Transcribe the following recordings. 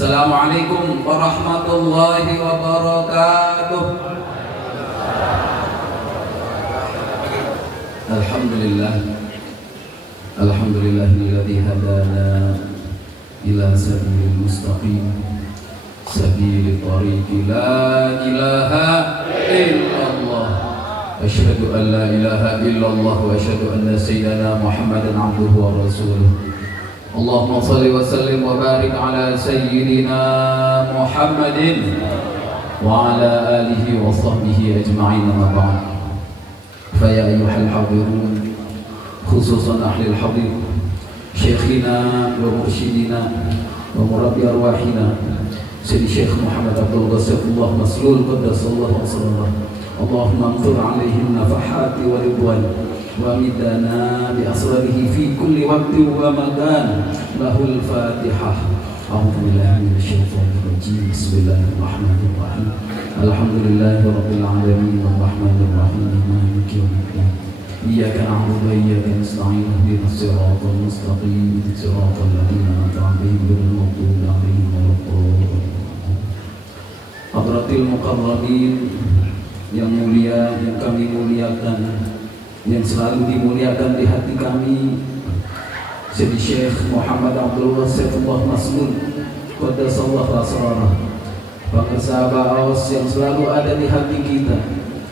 Assalamualaikum warahmatullahi wabarakatuh. Alhamdulillah, alhamdulillahilladzi hadana ila sabilil mustaqim, sabilit tariqi la ilaha illallah. Asyhadu an la ilaha illallah wa asyhadu anna sayyidana Muhammadan abduhu wa rasuluh. Allahumma salli wa sallim wa barik ala sayyidina Muhammadin wa ala alihi wa sahbihi ajma'in, amma ba'd. Fa ya ayyuhal hadirun, khususan ahli al-hadir, syekhina wa mursyidina wa murabbi arwahina Sayyidi Syekh Muhammad Abdul Ghasifullah Maslul Qaddasallahu Sallallahu. Allahumma amtur alaihim nafahati wa ridwan wa midana bi asrarihi fi kulli waqti wa makan. Lahul Fatihah. A'udzu billahi minasyaitonir rajim. Bismillahirrahmanirrahim. Alhamdulillahi rabbil alamin arrahmanir rahim maliki yaumiddin. Iyyaka na'budu wa iyyaka nasta'in ihdinas siratal mustaqim siratal ladzina an'amta 'alaihim ghairil maghdubi 'alaihim waladdallin. Hadratil muqarrabin yang mulia, yang kami muliakan, yang selalu dimuliakan di hati kami, Sayyidi Syekh Muhammad Abdul Ghasifullah Maslul Qaddasallahu Asrarah, pemirsa Ba'aus yang selalu ada di hati kita,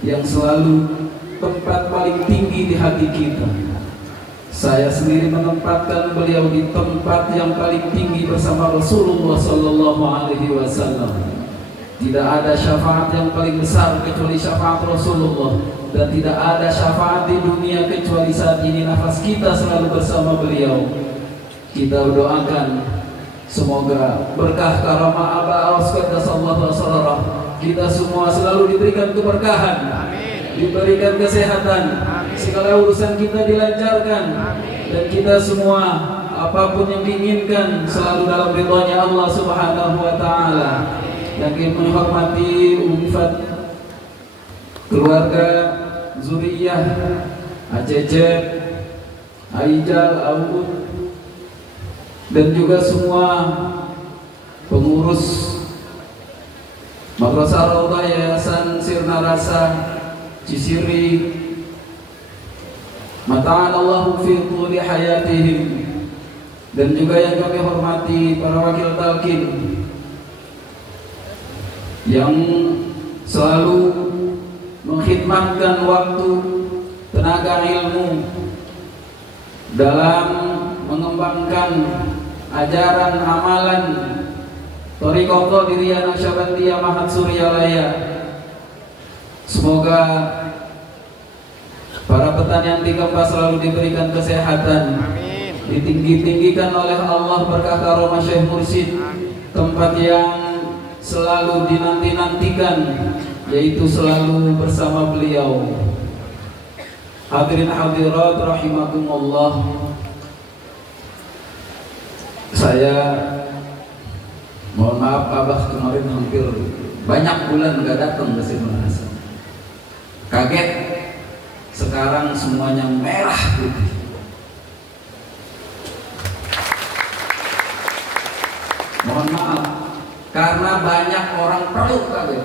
yang selalu tempat paling tinggi di hati kita. Saya sendiri menempatkan beliau di tempat yang paling tinggi bersama Rasulullah Sallallahu Alaihi Wasallam. Tidak ada syafaat yang paling besar kecuali syafaat Rasulullah, dan tidak ada syafaat di dunia kecuali saat ini nafas kita selalu bersama beliau. Kita doakan semoga berkah karamah Aba Aws Qaddasallahu Asrarah kita semua selalu diberikan keberkahan, diberikan kesehatan, segala urusan kita dilancarkan, dan kita semua apapun yang diinginkan selalu dalam ridhonya Allah Subhanahu wa Ta'ala. Yang menghormati Unifat, keluarga, zuriyah, Acecep, Aijal, Aud, dan juga semua pengurus Madrasah Raudhah Yayasan Sirna Rasa Cisiri, mata'anallahu fi tuli hayatihim, dan juga yang kami hormati para wakil talqin yang selalu mengkhidmatkan waktu, tenaga ilmu dalam mengembangkan ajaran amalan Thariqah Qadiriyah Naqsyabandiyah Mahat Suryalaya. Semoga para petani anti gempa selalu diberikan kesehatan, ditinggi-tinggikan oleh Allah berkah karomah Syekh Mursyid, tempat yang selalu dinanti-nantikan, yaitu selalu bersama beliau. Hadirin hadirat rahimakumullah, saya mohon maaf Abah kemarin hampir banyak bulan gak datang ke sini. Kaget, sekarang semuanya merah putih. Mohon maaf, karena banyak orang perlu kaget.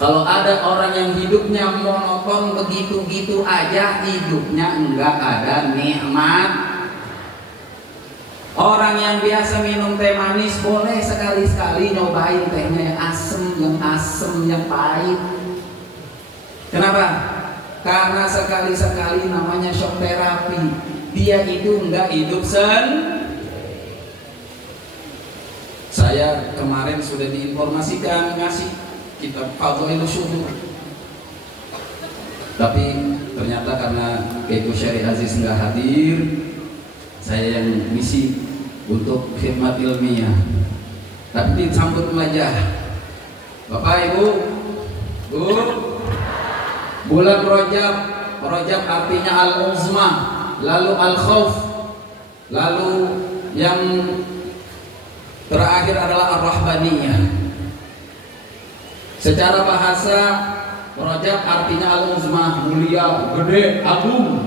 Kalau ada orang yang hidupnya monoton begitu-gitu aja, hidupnya enggak ada nikmat. Orang yang biasa minum teh manis boleh sekali-sekali nyobain tehnya yang asem, yang pahit. Kenapa? Karena sekali-sekali namanya shock terapi. Dia itu enggak hidup Saya kemarin sudah diinformasikan ngasih kitab Fadhailus Syuhur, tapi ternyata karena Kiai Syarih Aziz nggak hadir, saya yang misi untuk khidmat ilmiah. Tapi disambut wajah Bapak Ibu, Bu, bulan Rajab artinya al-uzma, lalu al-khauf, lalu yang terakhir adalah ar-rahbaniyah. Secara bahasa Rajab artinya al-uzma, mulia, gede, agung.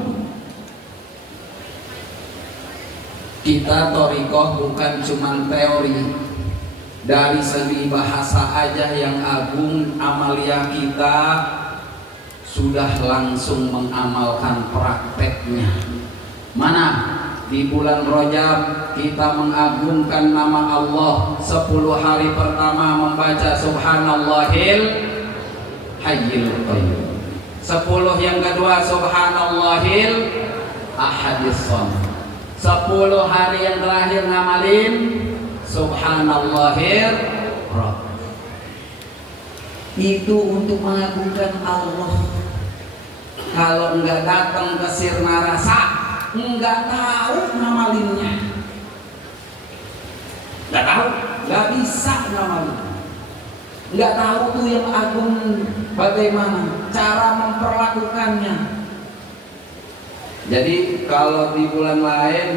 Kita thariqah bukan cuma teori, Dari segi bahasa aja yang agung, amalia kita sudah langsung mengamalkan prakteknya. Mana? Di bulan Rajab kita mengagungkan nama Allah 10 hari pertama membaca Subhanallahil Hayyul Qayyum. 10 yang kedua Subhanallahil Ahadis Samad. 10 hari yang terakhir ngamalin Subhanallahir Rabb. Itu untuk mengagungkan Allah. Kalau enggak datang ke sirna rasa, enggak tahu ngamalinnya. Enggak tahu, enggak bisa ngamalin. Enggak tahu tuh yang agung bagaimana cara memperlakukannya. Jadi kalau di bulan lain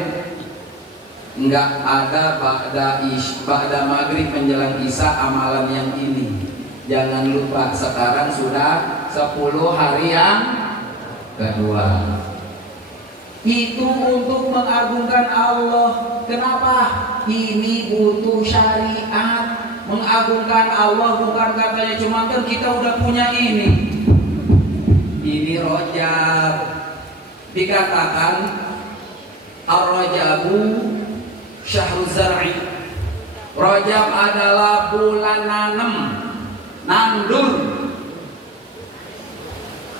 enggak ada ba'da maghrib menjelang isya amalan yang ini. Jangan lupa sekarang sudah 10 hari yang kedua. Itu untuk mengagungkan Allah. Kenapa? Ini butuh syariat. Mengagungkan Allah bukan katanya cuma kan kita udah punya ini. Ini Rajab. Dikatakan Ar-Rajabu Syahrul Zar'i. Rajab adalah bulan nandur.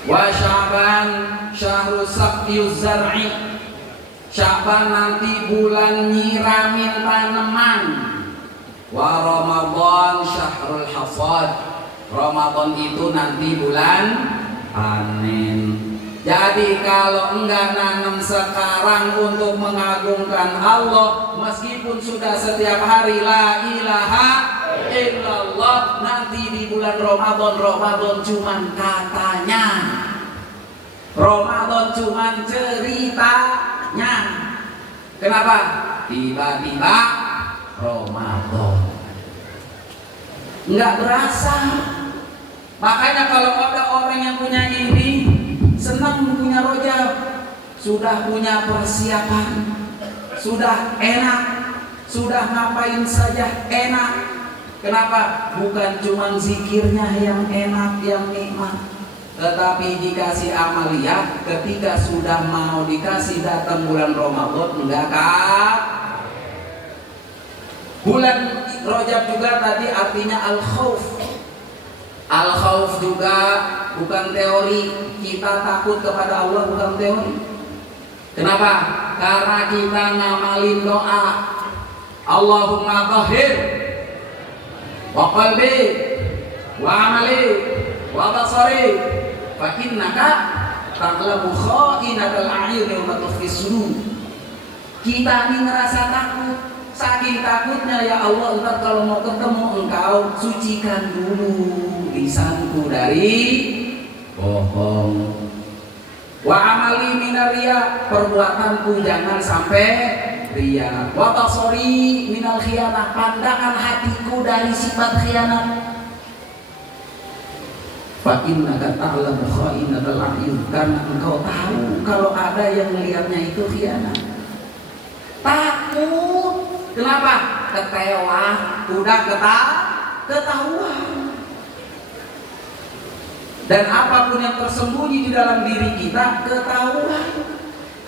Wa Sya'ban Syahrul Saqyuz Zar'i. Sya'ban nanti bulan nyiramin tanaman. Wa Ramadan Syahrul Hasad. Ramadan itu nanti bulan panen. Jadi kalau enggak nanam sekarang untuk mengagungkan Allah, meskipun sudah setiap hari la ilaha illallah, nanti di bulan Ramadan cuman katanya, Ramadan cuman ceritanya. Kenapa? Tiba-tiba Ramadan enggak berasa. Makanya kalau ada orang yang punya ini senang punya Rajab, sudah punya persiapan, sudah enak, sudah ngapain saja enak. Kenapa? Bukan cuma zikirnya yang enak, yang nikmat, tetapi dikasih amaliyah. Ketika sudah mau dikasih datang bulan Ramadan, enggak kah? Bulan Rajab juga tadi artinya al-khauf. Al-khauf juga bukan teori. Kita takut kepada Allah bukan teori. Kenapa? Karena kita ngamalin doa Allahumma tahhir wa qalbi wa amali wa basari fa innaka ta'lamu kha'inatal a'yun wa tukhfis sudur. Kita ini ngerasa takut. Saking takutnya ya Allah, entar kalau mau ketemu engkau, sucikan dulu lisanku dari bohong. Wa amali minar riya, perbuatanku jangan sampai riya. Wa basari minal khianah, pandangan hatiku dari sifat khianat. Fa innaka ta'lamu kha'inatal a'yun, karena engkau tahu kalau ada yang melihatnya itu khianat. Takut. Kenapa? Kecewa, udah ketahuan. Dan apapun yang tersembunyi di dalam diri kita ketahuan.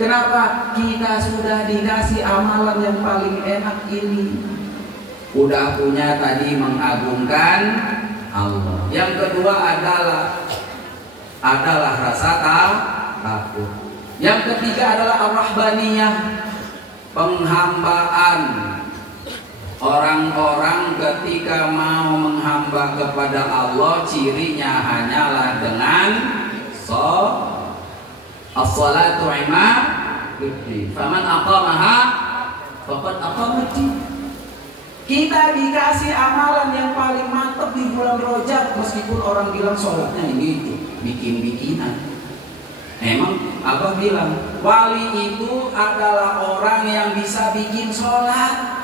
Kenapa? Kita sudah dikasih amalan yang paling enak ini. Udah punya tadi mengagungkan Allah. Yang kedua adalah rasa takut. Yang ketiga adalah ar-rahbaniyah, penghambaan. Orang-orang ketika mau menghamba kepada Allah, cirinya hanyalah dengan as-salatu imaduddin. Faman aqamaha faqad aqamaddin. Kita dikasih amalan yang paling mantap di bulan Rajab, meskipun orang bilang sholatnya ini itu bikin-bikinan. Emang Abah bilang wali itu adalah orang yang bisa bikin sholat.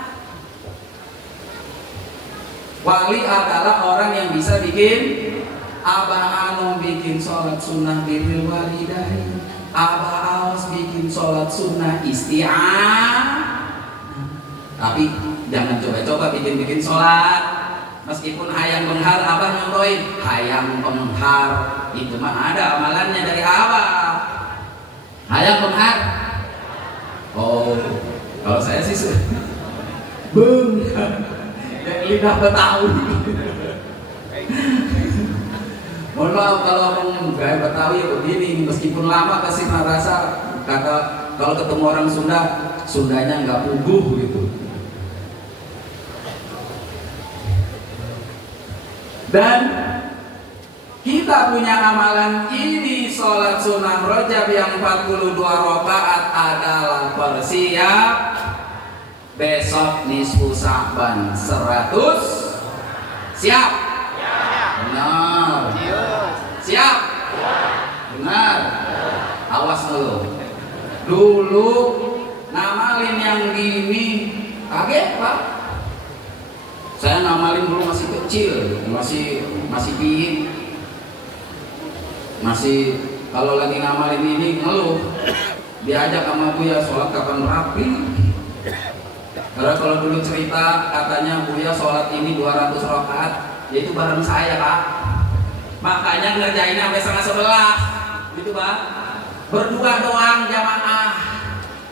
Wali adalah orang yang bisa bikin. Abah Anu bikin sholat sunnah birrul walidain, Abah Aos bikin sholat sunnah isti'anah. Tapi jangan coba-coba bikin sholat. Meskipun hayang benghar, abah nyontohin hayang benghar, itu mah ada amalannya dari abah. Hayang benghar. Oh, kalau saya sih lidah Betawi. Mohon maaf kalau ngomong gaya Betawi begini, meskipun lama kasih rasa kata kalau ketemu orang Sunda, Sundanya nggak puguh gitu. Dan kita punya amalan ini, sholat sunnah rojab yang 42 rakaat adalah persiap besok nisfu Sa'ban 100. Siap? Benar. Siap? Benar. Awas dulu ngamalin yang gini kaget Pak. Saya ngamalin dulu masih kecil, masih piin, masih kalau lagi ngamalin ini ngeluh, diajak sama Buya sholat kapan rapi. Karena kalau dulu cerita katanya Buya sholat ini 200 rakaat, yaitu bareng saya Pak. Makanya ngerjain sampai setengah 11 gitu Pak. Berdua doang jamaah.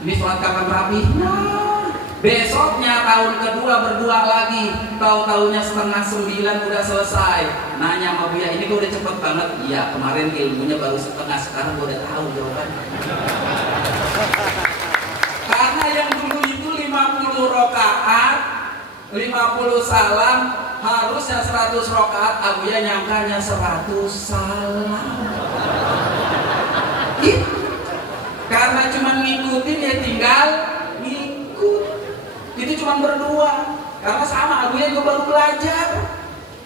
Ini sholat kapan rapi? Nah, besoknya tahun kedua berdua lagi. Tahu-taunya setengah 9 udah selesai. Nanya sama Buya, ini kok udah cepet banget? Iya, kemarin ilmunya baru setengah, sekarang gue udah tahu jawabannya. Karena yang dulu itu 50 rakaat, 50 salam, harusnya 100 rakaat, Abuya nyangkanya 100 salam. Karena cuma ngikutin ya tinggal ngikut. Itu cuma berdua. Karena sama Abuya juga baru belajar.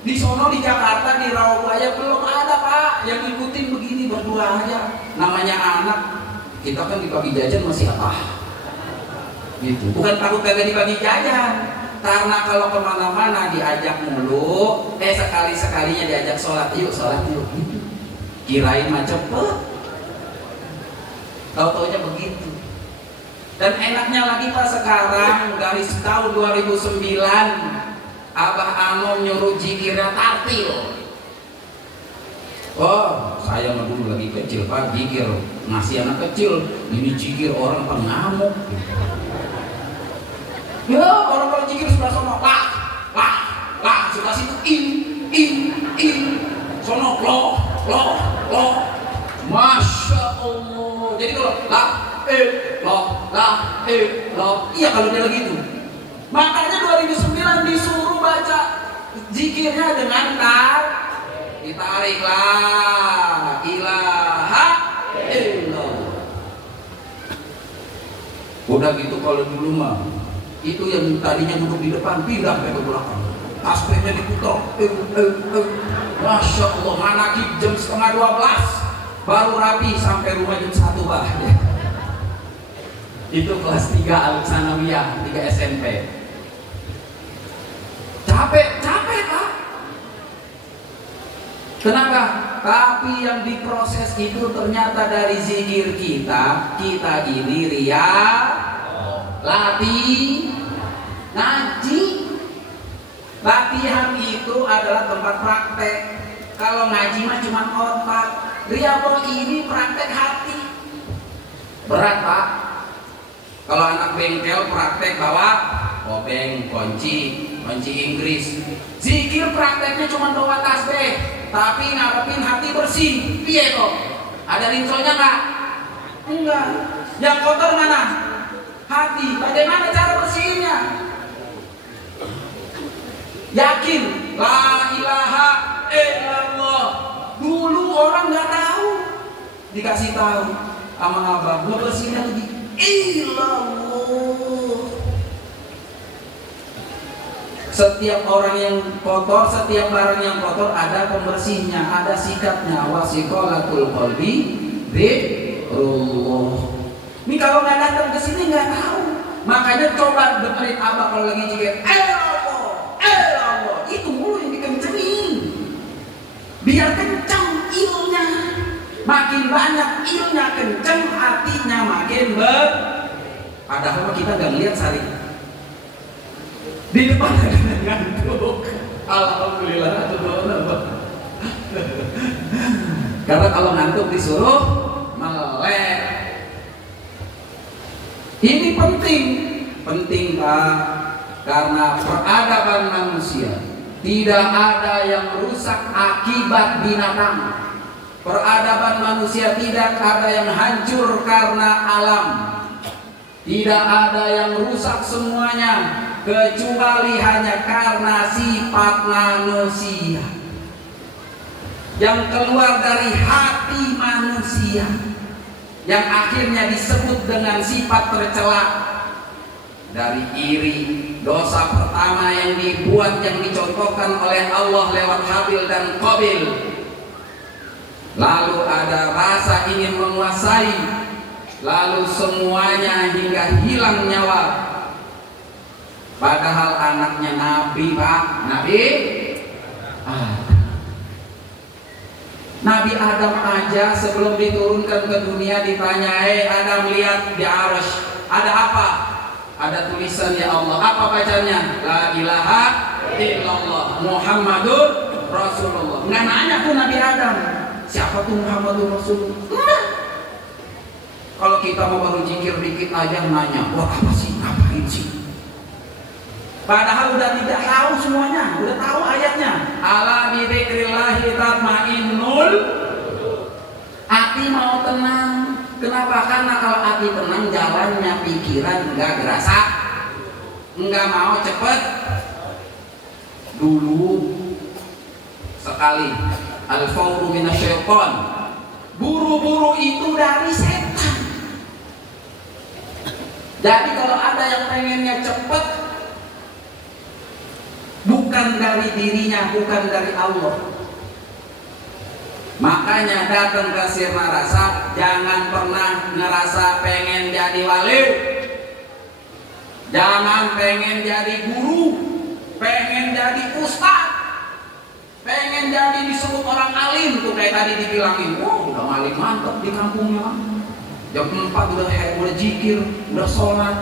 Di sono di Jakarta di Rawabuaya belum ada Pak yang ngikutin begini berdua aja. Namanya anak, kita kan dibagi jajan masih apa? Gitu. Bukan takut kagak dibagi jajan. Karena kalau kemana-mana diajak mulu, sekali-sekalinya diajak sholat yuk, kirain mah cepet, tahu-taunya begitu. Dan enaknya lagi Pak sekarang garis tahun 2009, Abah Anom nyuruh jikirnya tartil. Oh, saya mah dulu lagi kecil Pak, jikir ngasih anak kecil, ini jikir orang pengamuk. Ya, orang kalau jikir sebelah sono, lah, sebelah situ in, sono loh, masya Allah. Jadi kalau loh, iya kalau dia begitu. Makanya 2009 disuruh baca zikirnya dengan ditariklah ilaha illallah. Udah gitu kalau dulu mah itu yang tadinya duduk di depan pindah ke belakang, tasbihnya diputar, masya Allah. Manakib jam setengah 12 baru rapi sampai rumah jam 1 Pak. Itu kelas 3 Al-Sanawiyah, 3 SMP. Capek Pak. Kenapa? Tapi yang diproses itu ternyata dari zikir kita ini ngaji. Latihan itu adalah tempat praktek. Kalau ngaji mah cuma otak. Riyadhah ini praktek hati. Berat Pak. Kalau anak bengkel praktek bawa obeng, kunci Inggris. Zikir prakteknya cuma bawa tasbih, tapi ngarepin hati bersih. Piye kok? Ada rinsonya nggak? Enggak. Yang kotor mana? Hati. Bagaimana cara bersihinnya? Yakin la ilaha illallah. Dulu orang nggak tahu, dikasih tahu sama abah, ngebersihinnya lebih illallah. Setiap orang yang kotor, setiap barang yang kotor ada pembersihnya, ada sikapnya. Wasiqalatul qalbi dzikrullah. Ini kalau nggak datang ke sini nggak tahu. Makanya coba dengerin abah kalau lagi zikir, Allah, itu mulu yang dikencengin. Biar kencang ilnya, makin banyak ilnya kencang, hatinya makin ber. Padahal kita nggak lihat sari. Di depan ada yang ngantuk. Alhamdulillah itu doa. Karena kalau ngantuk disuruh melek. Ini penting Pak, karena peradaban manusia tidak ada yang rusak akibat binatang. Peradaban manusia tidak ada yang hancur karena alam. Tidak ada yang rusak semuanya, kecuali hanya karena sifat manusia yang keluar dari hati manusia, yang akhirnya disebut dengan sifat tercela. Dari iri, dosa pertama yang dibuat, yang dicontohkan oleh Allah lewat Habil dan Qabil. Lalu ada rasa ingin menguasai, lalu semuanya hingga hilang nyawa. Padahal anaknya Nabi Pak, Nabi Adam aja sebelum diturunkan ke dunia ditanya, Adam, lihat di Arsy ada apa? Ada tulisan, ya Allah. Apa bacanya? La ilaha illallah Muhammadur Rasulullah. Nggak nanya tuh Nabi Adam, siapa tuh Muhammadur Rasulullah? Kalau kita mau baru zikir dikit aja nanya, wah apa sih? Ngapain sih? Padahal udah tidak tahu semuanya, udah tahu ayatnya. Ala bi dzikrillahi tatmainnul. Hati mau tenang. Kenapa? Karena kalau hati tenang, jalannya pikiran nggak gerasa, nggak mau cepet. Dulu sekali al-fawru minasyaiton, buru-buru itu dari setan. Jadi kalau ada yang pengennya cepet, bukan dari dirinya, bukan dari Allah. Makanya datang ke sirna rasa, jangan pernah ngerasa pengen jadi wali, jangan pengen jadi guru, pengen jadi ustaz, pengen jadi disebut orang alim. Tuh kayak tadi dibilangin, wow udah alim mantap di kampungnya, jam 4 udah zikir, udah sholat.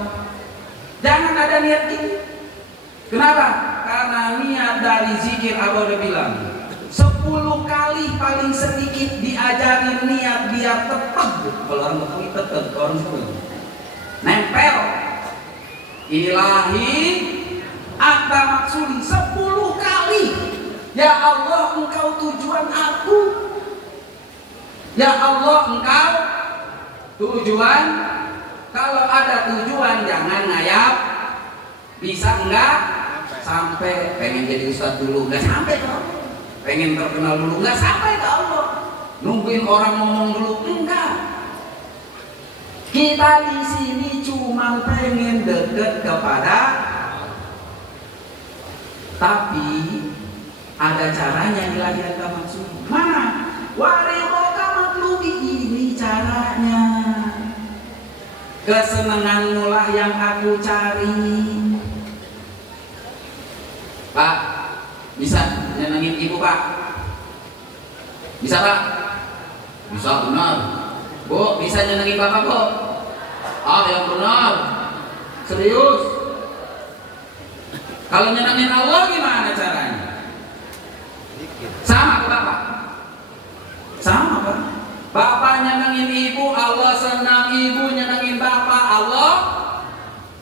Jangan ada niat ini. Kenapa? Karena niat dari zikir, Abah udah bilang 10 kali paling sedikit diajarin niat biar tetap. Kalau orang Betawi tetap, orang Sunda nempel. Ilahi anta maksudi 10 kali. Ya Allah, engkau tujuan aku. Ya Allah, engkau tujuan. Kalau ada tujuan jangan ngayap. Bisa enggak? Sampai pengen jadi ustadz dulu, enggak sampai ke Allah. Pengen terkenal dulu, enggak sampai ke Allah. Nungguin orang ngomong dulu, enggak. Kita di sini cuma pengen deket kepada, tapi ada caranya ilahi maksud. Mana? Waridhoka matlubi, ini caranya. Kesenanganmu lah yang aku cari. Pak, bisa nyenengin ibu Pak? Bisa Pak? Bisa, benar. Bu, bisa nyenengin bapak Bu? Yang benar. Serius. Kalau nyenengin Allah gimana caranya? Sama ke Bapak? Sama Pak. Bapak nyenengin ibu, Allah senang. Ibu nyenengin bapak, Allah.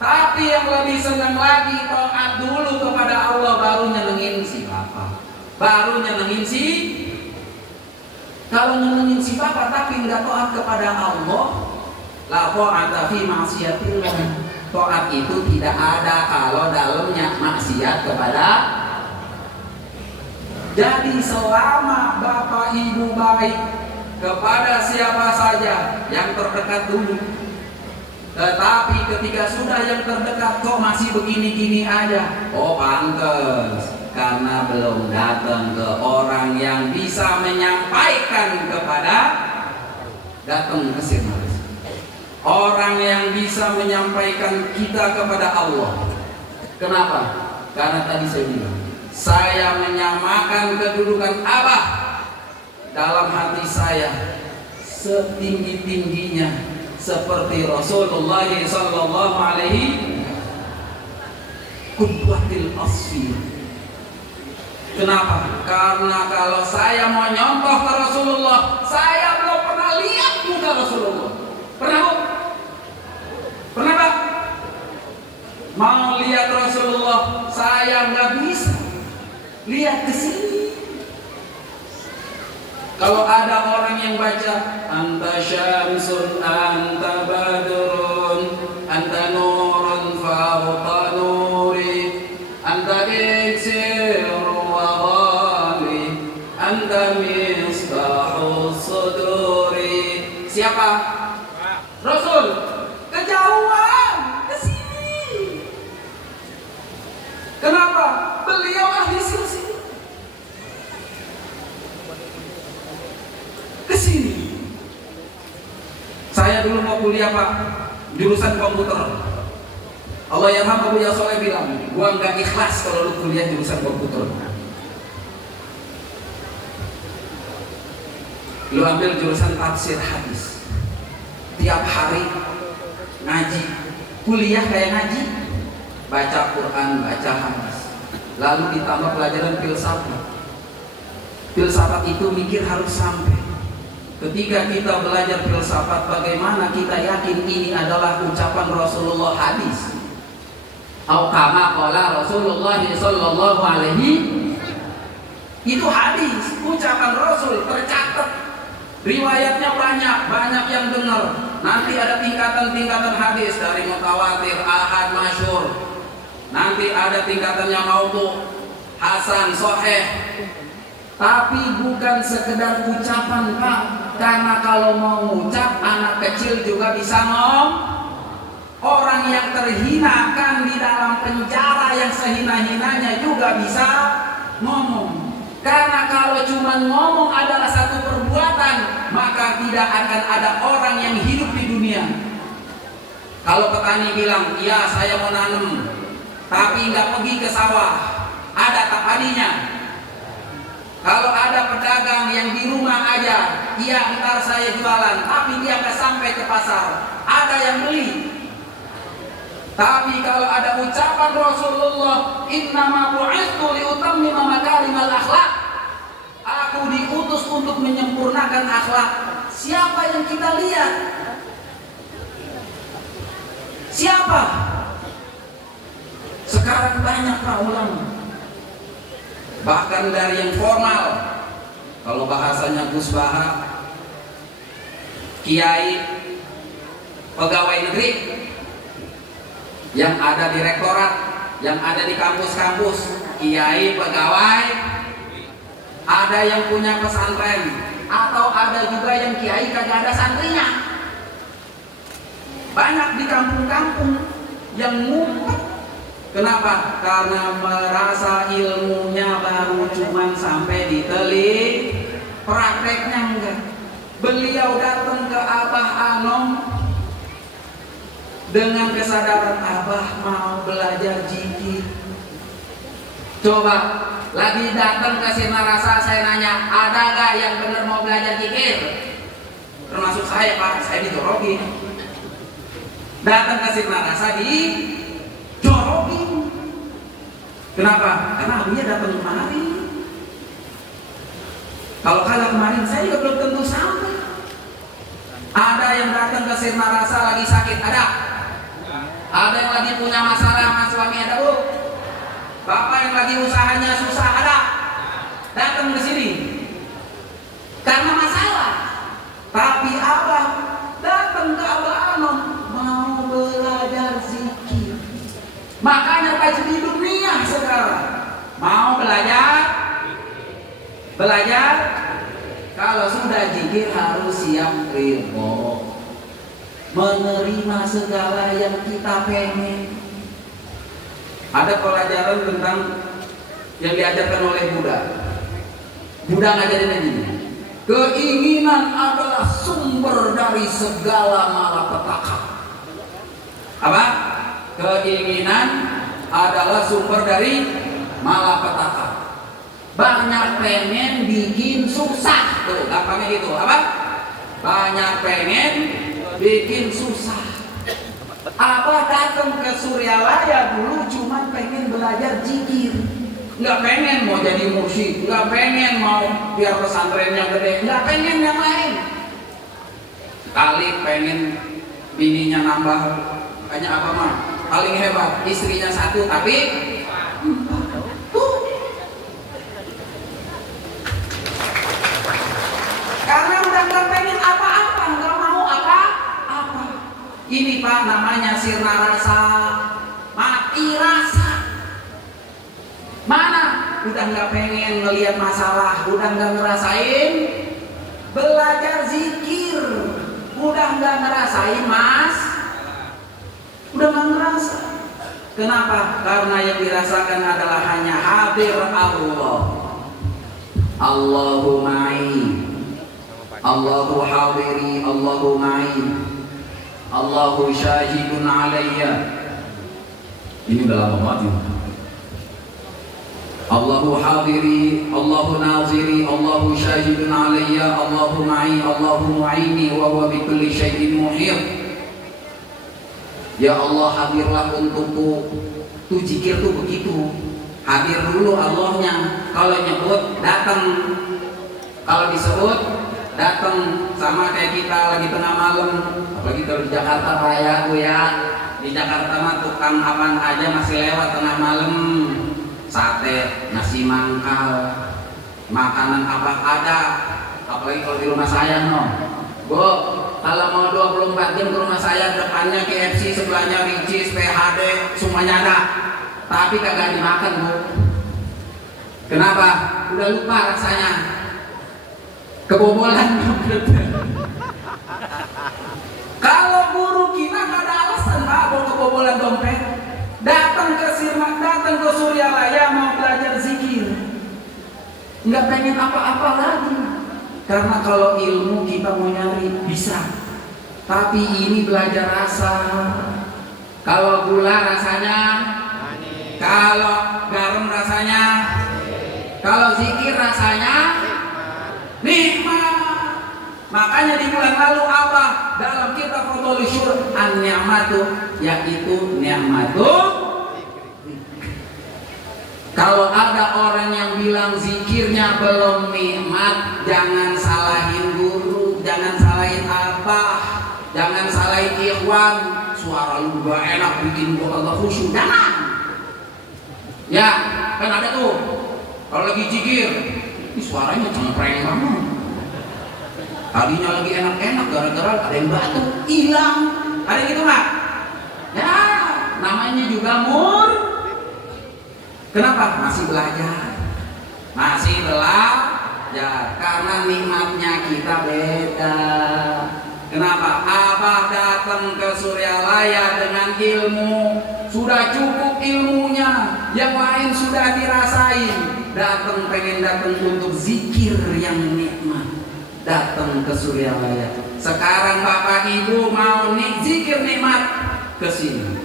Tapi yang lebih senang lagi, taat dulu kepada Allah, baru nyenengin si bapak, baru nyenengin si. Kalau nyenengin si bapak tapi nggak taat kepada Allah, la ta'ata fi ma'siyatillah. Taat itu tidak ada kalau dalamnya maksiat kepada. Jadi selama bapak ibu baik kepada siapa saja yang terdekat dulu. Tetapi ketika sudah yang terdekat kok masih begini-gini aja, oh pantes, karena belum datang ke orang yang bisa menyampaikan kepada, datang ke sini. Orang yang bisa menyampaikan kita kepada Allah. Kenapa? Karena tadi saya bilang, saya menyamakan kedudukan Abah dalam hati saya setinggi-tingginya seperti Rasulullah sallallahu alaihi. qudwatil asfir. Kenapa? Karena kalau saya mau nyontoh ke Rasulullah, saya belum pernah lihat muka Rasulullah. Pernah Bu? Pernah Pak? Mau lihat Rasulullah, saya nggak bisa. Lihat ke sini. Kalau ada orang yang baca anta syamsun anta badrun anta nurun fawqa nuri anta iksir wa ghali anta misbahus suduri. Siapa? Rasul. Kejauhan ke sini. Kenapa? Beliau ahli silsilah. Ke sini. Saya dulu mau kuliah Pak, jurusan komputer. Allah yarham Abu Ya Soleh bilang, gua nggak ikhlas kalau lu kuliah jurusan komputer. Lu ambil jurusan tafsir hadis, tiap hari ngaji, kuliah kayak ngaji, baca Quran, baca hadis, lalu ditambah pelajaran filsafat. Filsafat itu mikir harus sampai. Ketika kita belajar filsafat, bagaimana kita yakin ini adalah ucapan Rasulullah hadis? Au kama qala Rasulullah sallallahu alaihi, itu hadis, ucapan Rasul tercatat. Riwayatnya banyak yang dengar. Nanti ada tingkatan-tingkatan hadis dari mutawatir, ahad, masyhur. Nanti ada tingkatannya maudhu, hasan, sahih. Tapi bukan sekedar ucapan Pak. Karena kalau mau ngucap, anak kecil juga bisa ngomong. Orang yang terhinakan di dalam penjara yang sehina-hinanya juga bisa ngomong. Karena kalau cuma ngomong adalah satu perbuatan, maka tidak akan ada orang yang hidup di dunia. Kalau petani bilang, iya saya mau nanam, tapi nggak pergi ke sawah, ada tak padinya. Kalau ada pedagang yang di rumah aja, iya ntar saya jualan, tapi dia nggak sampai ke pasar, ada yang beli. Tapi kalau ada ucapan Rasulullah, innama bu'itsu liutammima makarimal akhlak, aku diutus untuk menyempurnakan akhlak. Siapa yang kita lihat? Siapa? Sekarang banyak Pak ulama, bahkan dari yang formal, kalau bahasanya Gus Baha, kiai, pegawai negeri, yang ada di rektorat, yang ada di kampus-kampus, kiai, pegawai, ada yang punya pesantren, atau ada juga yang kiai kagak ada santrinya. Banyak di kampung-kampung yang ngumpet. Kenapa? Karena merasa ilmunya baru cuman sampai di teling, prakteknya enggak. Beliau datang ke Abah Anom dengan kesadaran, Abah mau belajar zikir. Coba lagi datang ke Sinarasa, saya nanya, ada gak yang benar mau belajar zikir? Termasuk saya Pak, saya dijorokin. Datang ke Sinarasa dijorokin. Kenapa? Karena abunya datang kemari. Kalau kala kemarin saya juga belum tentu sampai. Ada yang datang ke Sinarasa lagi sakit, ada. Ada yang lagi punya masalah sama suami, ada Bu. Bapak yang lagi usahanya susah, ada. Datang ke sini karena masalah. Tapi Abah datang ke Abah Anom mau belajar zikir. Makanya tajwid dunia sekarang mau belajar. Kalau sudah zikir harus siap ridho, menerima segala yang kita pengen. Ada pelajaran tentang yang diajarkan oleh Buddha. Buddha ngajarin ini, keinginan adalah sumber dari segala malapetaka. Apa? Keinginan adalah sumber dari malapetaka. Banyak pengen bikin susah, tuh gampangnya gitu. Apa? Banyak pengen bikin susah. Apa datang ke Suryalaya dulu cuma pengen belajar zikir. Nggak pengen mau jadi mursyid, nggak pengen mau biar pesantrennya gede, nggak pengen yang lain. Kali pengen bininya nambah, hanya apa mah? Paling hebat istrinya satu tapi karena udah nggak pengen apa-apa, nggak mau apa-apa. Ini Pak namanya sirna rasa, mati rasa. Mana? Udah nggak pengen ngelihat masalah, udah nggak ngerasain belajar zikir, udah nggak ngerasain udah nggak ngerasa. Kenapa? Karena yang dirasakan adalah hanya hadir Allah. Allahu ma'i, Allahu hadiri, Allahu ma'i, Allahu syahidun alayya. Ini udah lama banget. Allahu hadiri, Allahu naziri, Allahu syahidun alayya, Allahu ma'i, Allahu mu'ini, wa huwa bi kulli syai'in muhit. Ya Allah, hadirlah untukku. Tuh zikir tuh begitu. Hadir dulu Allahnya. Kalau nyebut datang, kalau disebut datang. Sama kayak kita lagi tengah malam, apalagi kalau di Jakarta Raya tuh ya. Di Jakarta mah tukang apaan aja masih lewat tengah malam. Sate, nasi mangkal, makanan apa ada. Apalagi kalau di rumah saya no. Bu, kalau mau 24 jam ke rumah saya, depannya KFC, sebelahnya Ricis, PHD, semuanya ada. Tapi kagak dimakan Bu. Kenapa? Udah lupa rasanya. Kebobolan. Kalau guru kita gak ada alasan Pak mau kebobolan dompet. Datang ke Sirma, datang ke Suryalaya mau belajar zikir. Nggak pengen apa-apa lagi. Karena kalau ilmu kita mau nyari bisa. Tapi ini belajar rasa. Kalau gula rasanya manis. Kalau garam rasanya manis. Kalau zikir rasanya nikmat. Makanya di bulan lalu apa? Dalam kitab Fadhilul Syur an-ni'matu, yaitu ni'matu. Kalau ada orang yang bilang zikirnya belum nikmat, jangan salahin guru, jangan salahin abah, jangan salahin ikhwan. Suara lu gak enak bikin gua kagak khusyuk. Jangan. Ya, kan ada tuh. Kalau lagi zikir, ini suaranya cempreng banget. Tadinya lagi enak-enak, gara-gara ada yang batuk, hilang. Ada yang gitu nggak? Ya, namanya juga Kenapa? Masih belajar. Masih belajar. Karena nikmatnya kita beda. Kenapa? Abah datang ke Suryalaya dengan ilmu. Sudah cukup ilmunya. Yang lain sudah dirasain. Pengen datang untuk zikir yang nikmat. Datang ke Suryalaya. Sekarang Bapak Ibu mau zikir nikmat, ke sini.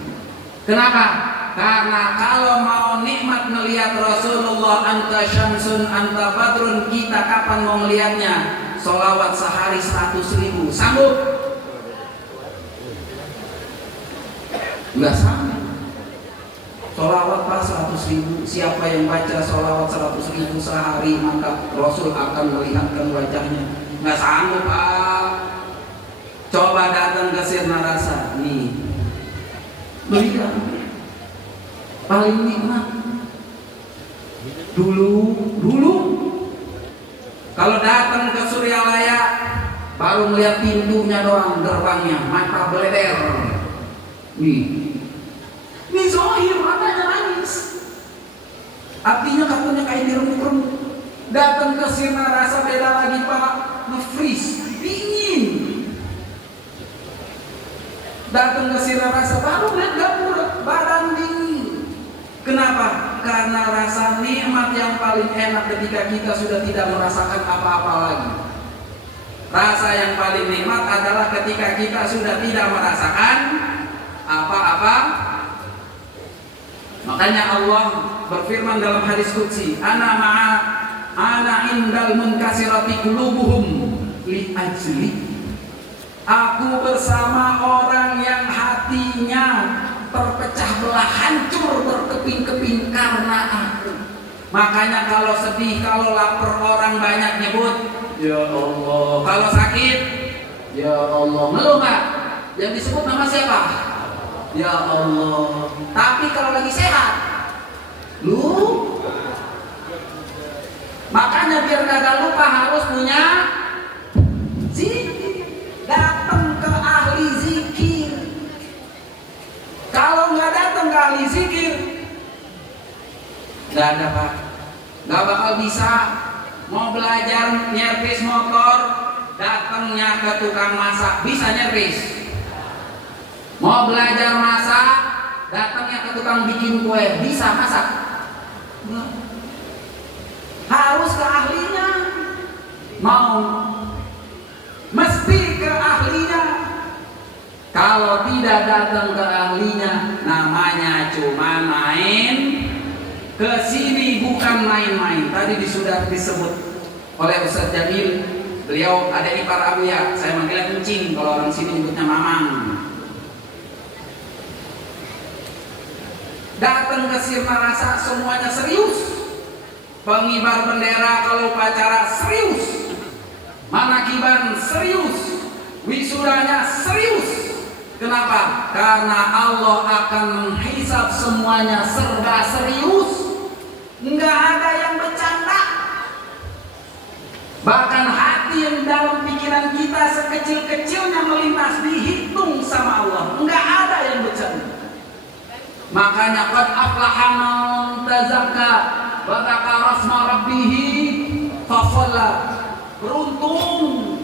Kenapa? Karena kalau mau nikmat melihat Rasulullah, anta syamsun anta badrun, kita kapan mau melihatnya? Sholawat sehari 100.000 sanggup? Enggak sanggup. Sholawat pas 100.000, siapa yang baca sholawat 100.000 sehari, maka Rasul akan melihatkan wajahnya. Nggak sanggup Pak. Coba datang ke Sirna Rasa nih, melihat paling nikmat dulu kalau datang ke Suryalaya baru melihat pintunya doang, gerbangnya mata beleder ini zohir, matanya nangis, artinya katanya kayak diremuk-remuk. Datang ke Sirna Rasa beda lagi Pak, nge-freeze, dingin. Datang ke Sirna Rasa baru lihat dapur, badan dingin. Kenapa? Karena rasa nikmat yang paling enak ketika kita sudah tidak merasakan apa-apa lagi. Rasa yang paling nikmat adalah ketika kita sudah tidak merasakan apa-apa. Makanya Allah berfirman dalam hadis qudsi, ana indal munkasirati qulubuhum li ajli. Aku bersama orang yang hatinya terpecah belah, hancur, terketuk berkeping-keping karena aku. Makanya kalau sedih, kalau lapar orang banyak nyebut ya Allah. Kalau sakit ya Allah. Ngeluh Pak, yang disebut nama siapa? Ya Allah. Tapi kalau lagi sehat, lu. Makanya biar gak lupa harus punya zikir. Datang ke ahli zikir. Kalau nggak datang ke ahli zikir, nggak ada Pak, nggak bakal bisa. Mau belajar nyervis motor, datangnya ke tukang masak, bisa nyervis. Mau belajar masak, datangnya ke tukang bikin kue, bisa masak. Harus ke ahlinya. Mau mesti ke ahlinya. Kalau tidak datang ke ahlinya, namanya cuma main. Kesini bukan main-main. Tadi sudah disebut oleh Ustaz Jamil, beliau ada ipar Abuya. Saya manggilnya kencing, kalau orang sini nyebutnya mamang. Datang ke Sirna Rasa semuanya serius. Pengibar bendera kalau upacara serius. Manakiban serius. Wisudanya serius. Kenapa? Karena Allah akan menghisab semuanya serba serius. Nggak ada yang bercanda. Bahkan hati yang dalam pikiran kita sekecil-kecilnya melintas dihitung sama Allah. Nggak ada yang bercanda. Makanya qad aflaha man tazakka wa dzakara rasma rabbih fa shalla. Beruntung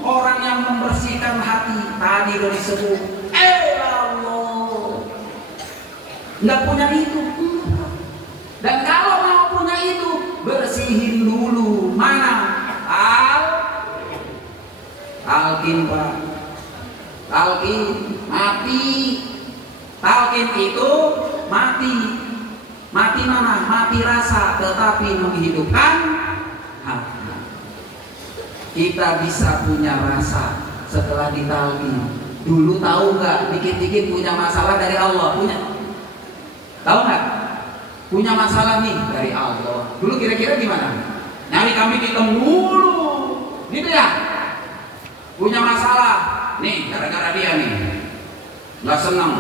orang yang membersihkan hati. Tadi udah disebut Allah. Nggak punya itu. Dan kalau mau punya itu, bersihin dulu. Mana? Talqin Pak. Talqin mati. Talqin itu mati. Mati mana? Mati rasa, tetapi menghidupkan hati. Kita bisa punya rasa setelah ditalqin. Dulu tahu nggak? Dikit-dikit punya masalah dari Allah. Punya? Tahu nggak? Punya masalah nih dari Allah. Dulu kira-kira gimana? Nyari kambing hitam dulu, gitu ya? Punya masalah, nih gara-gara dia nih, nggak senang,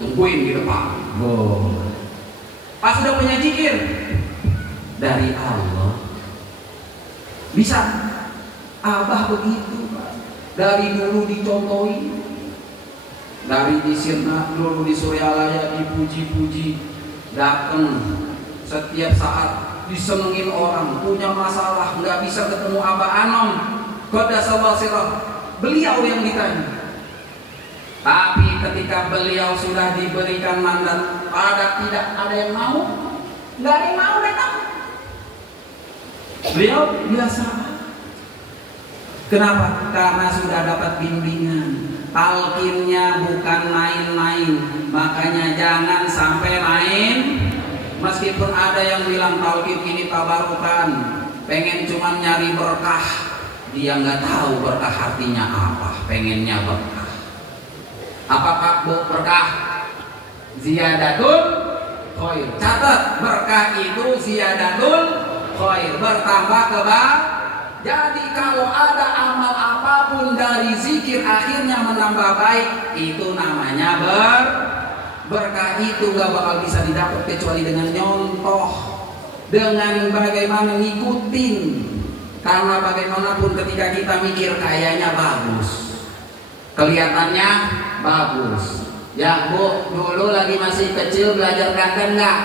tungguin di depan. Oh. Pas sudah punya zikir dari Allah, bisa. Abah begitu, Pak. Dari dulu dicontohi, dari di Sirna dulu di Suryalaya dipuji-puji. Datang setiap saat disenengin orang, punya masalah nggak bisa ketemu Abah Anom, Qaddasallahu sirrah, beliau yang ditanya. Tapi ketika beliau sudah diberikan mandat, tidak ada yang mau, nggak ada yang mau datang. Beliau biasa. Kenapa? Karena sudah dapat bimbingan. Talqinnya bukan main-main. Makanya jangan sampai main. Meskipun ada yang bilang talqin ini tabarukan, pengen cuman nyari berkah, dia nggak tahu berkah artinya apa. Pengennya berkah. Apakah berkah? Ziyadatul khair. Catat, berkah itu ziyadatul khair, bertambah kebaikan. Jadi kalau ada amal apapun dari zikir akhirnya menambah baik, itu namanya berkah. Itu gak bakal bisa didapat kecuali dengan nyontoh, dengan bagaimana ngikutin. Karena bagaimanapun ketika kita mikir kayaknya bagus, kelihatannya bagus. Ya Bu, dulu lagi masih kecil belajar kangen nggak?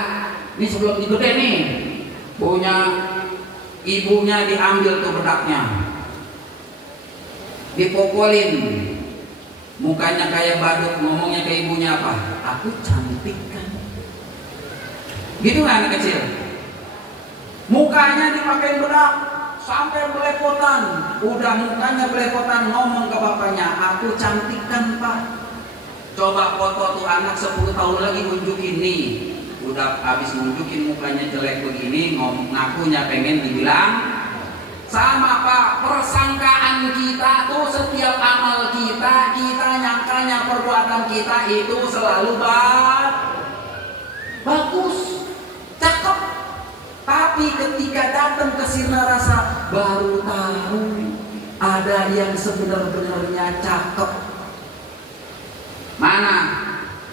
Ini sebelum gede nih, punya ibunya diambil tuh bedaknya, dipopolin, mukanya kayak badut, ngomongnya ke ibunya apa? Aku cantik kan? Gitu nggak anak kecil? Mukanya dipakai bedak sampai belepotan, udah mukanya belepotan, ngomong ke bapaknya, aku cantik kan Pak? Coba foto tuh anak 10 tahun lagi unjukin nih. Udah habis nunjukin mukanya jelek begini, ngakunya pengen dibilang sama Pak. Persangkaan kita tuh setiap amal kita nyangkanya perbuatan kita itu selalu bagus, cakep. Tapi ketika datang ke Sirna Rasa baru tahu ada yang sebenar-benarnya cakep. Mana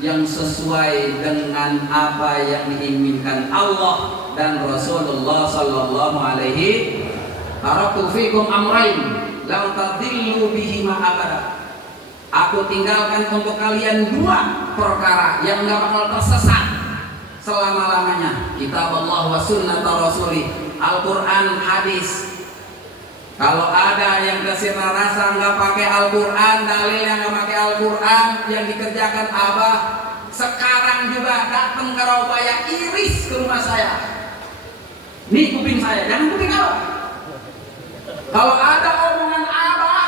yang sesuai dengan apa yang diinginkan Allah dan Rasulullah sallallahu alaihi taraktu fikum amrain la tadillu bihima abada. Aku tinggalkan untuk kalian dua perkara yang enggak bakal tersesat selama-lamanya. Kitab Allah wa sunnah Rasuli, Al-Qur'an, hadis. Kalau ada yang ke Sirna Rasa nggak pakai Al-Quran, dalil yang nggak pakai Al-Quran, yang dikerjakan Abah, sekarang juga datang ke Raubaya, iris ke rumah saya. Nih kuping saya, jangan kuping Abah. Kalau ada omongan Abah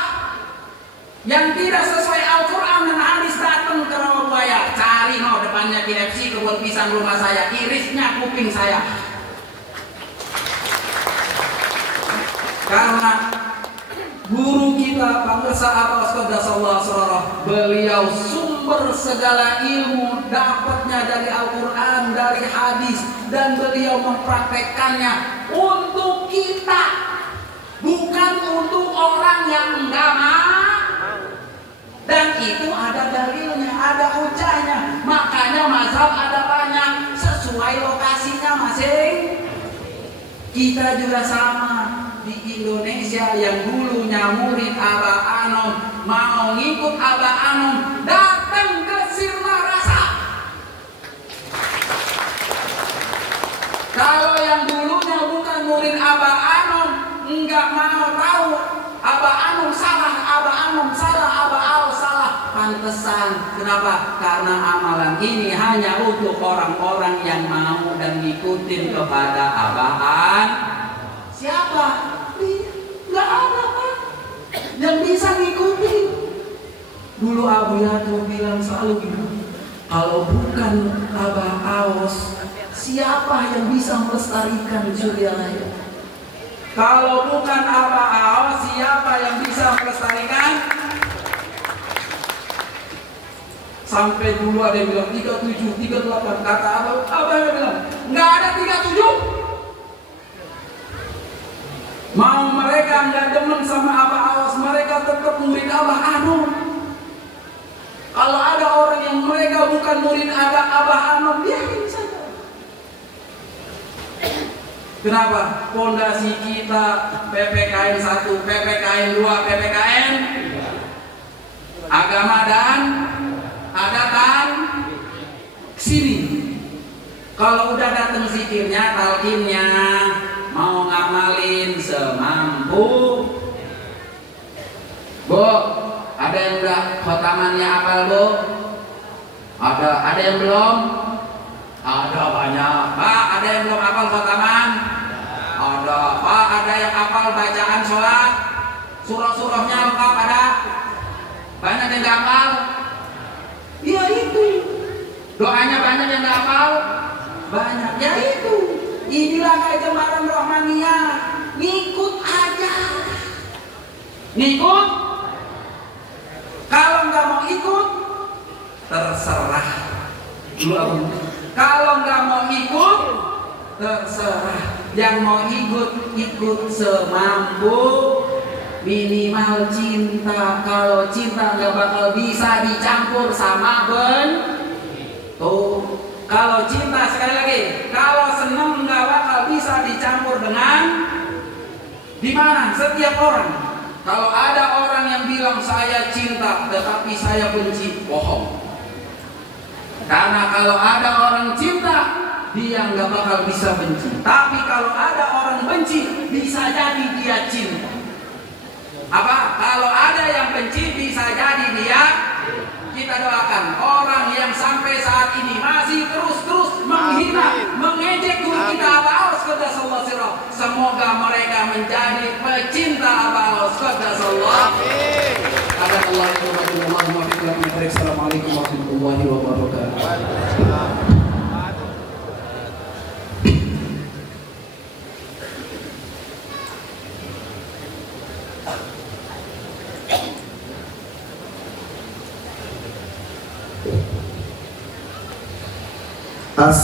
yang tidak sesuai Al-Quran dan hadis, datang ke Raubaya, cari no depannya KFC, kebun pisang rumah saya, irisnya kuping saya. Karena guru kita Pangesa Abbas Qaddasallahu Sirrah, beliau sumber segala ilmu dapatnya dari Al-Quran, dari hadis, dan beliau mempraktekkannya untuk kita, bukan untuk orang yang enggak mau. Dan itu ada dalilnya, ada hujahnya. Makanya mazhab ada banyak, sesuai lokasinya masing. Kita juga sama. Di Indonesia yang dulunya murid Abah Anom mau ngikut Abah Anom, datang ke Sirna Rasa. Kalau yang dulunya bukan murid Abah Anom, enggak mau tahu Abah Anom salah, Abah Anom salah, Abah Al salah. Pantesan, kenapa? Karena amalan ini hanya untuk orang-orang yang mau dan ngikutin kepada Abah An. Siapa? Nggak ada Pak yang bisa ngikutin. Dulu Abu Yato bilang selalu gitu, kalau bukan Abah Aos, siapa yang bisa melestarikan Suryalaya? Kalau bukan Abah Aos, siapa yang bisa melestarikan? Sampai dulu ada yang bilang 37, 38, kata Abah yang bilang nggak ada 37. Mau mereka nggak demen sama Abah Awas, mereka tetap murid Abah Anom. Kalau ada orang yang mereka bukan murid Abah Anom, biarin saja. Kenapa? Pondasi kita PPKN 1, PPKN 2, PPKN agama dan adat dan sini. Kalau udah datang zikirnya, talqinnya, mau ngamalin semampu. Bu, ada yang udah khotamannya hafal Bu? Ada yang belum? Ada banyak. Pak, ada yang belum hafal khotaman? Ada. Pak, ada yang hafal bacaan sholat? Surah-surahnya lengkap ada? Banyak yang gak hafal? Ya itu. Doanya banyak yang gak hafal? Banyak. Ya itu. Inilah kayak jembatan Rahmaniyah, ngikut aja, ngikut. Kalau nggak mau ikut, terserah. Kalau nggak mau ikut, terserah. Yang mau ikut, ikut semampu. Minimal cinta. Kalau cinta nggak bakal bisa dicampur sama tuh. Kalau cinta, sekali lagi, kalau senang nggak bakal bisa dicampur dengan di mana? Setiap orang. Kalau ada orang yang bilang saya cinta tetapi saya benci, bohong. Karena kalau ada orang cinta, dia nggak bakal bisa benci. Tapi kalau ada orang benci, bisa jadi dia cinta. Apa? Kalau ada yang benci, bisa jadi dia. Kita doakan orang yang sampai saat ini masih terus menghina, mengejek guru kita Abah Aos Qaddasallahu Sirrah. Semoga mereka menjadi pecinta Abah Aos Qaddasallahu. Assalamualaikum warahmatullahi wabarakatuh.